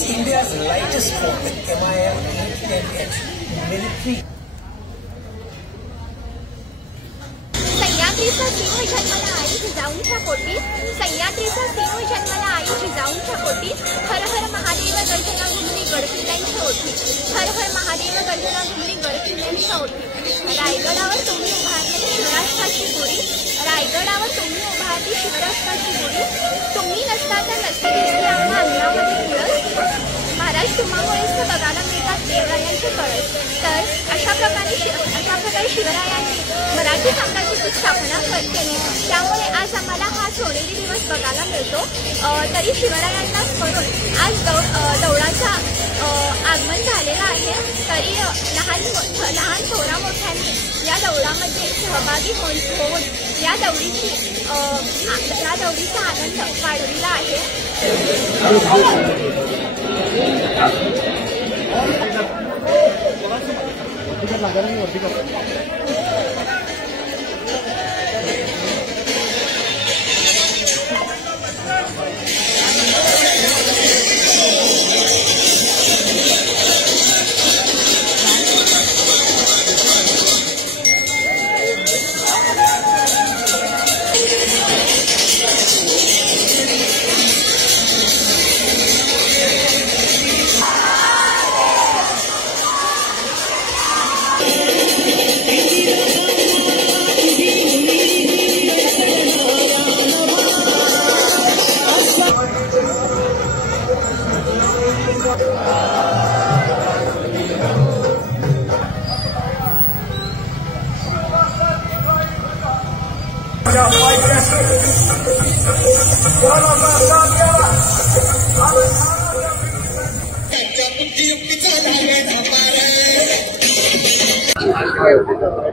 It's India's lightest sport with MIM 810H military. सह्याद्रीचा सिंह जन्माला आई जिजाऊंच्या पोटी, सह्याद्रीचा सिंह जन्माला आई जिजाऊंच्या पोटी. हर हर महादेव गर्जना घुमली गडकिल्ल्यांच्या ओठी, हर हर महादेव गर्जना घुमली गडकिल्ल्यांच्या ओठी. रायगडावर तुम्ही उभारली शिवराष्ट्राची गुढी, रायगडावर तुम्ही उभारली शिवराष्ट्राची गुढी. तुम्ही नसता तर नसती दिसली आम्हा अंगणामध्ये तुळस. महाराज तुम्हामुळेच तर बघायला मिळतात देवरायांचे कळस. तर अशा प्रकारे शिवरायांनी मराठी साम्राज्याची स्थापना केली. त्यामुळे आज आम्हाला हा सोनेरी दिवस बघायला मिळतो. तरी शिवरायांना स्मरून आज दौडाचा आगमन झालेलं आहे. तरी लहान थोरा मोठ्यांनी या दौडामध्ये सहभागी होऊन या दौडीचा आनंद वाढविला आहे.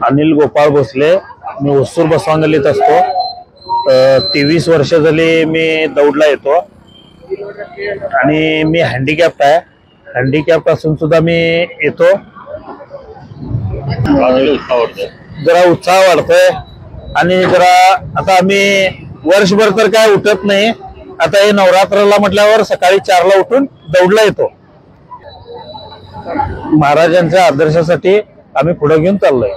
अनिल गोपाळ भोसले, मी ओसूर बसवांगलीत असतो. 23 वर्ष झाली मी दौडला येतो आणि मी हँडिकॅप्ट आहे. हँडिकॅप्ट असून सुद्धा मी येतो. जरा उत्साह वाढतोय आणि जरा आता आम्ही वर्षभर तर काय उठत नाही. आता हे नवरात्राला म्हटल्यावर सकाळी 4ला उठून दौडला येतो. महाराजांच्या आदर्शासाठी आम्ही पुढे घेऊन चाललोय.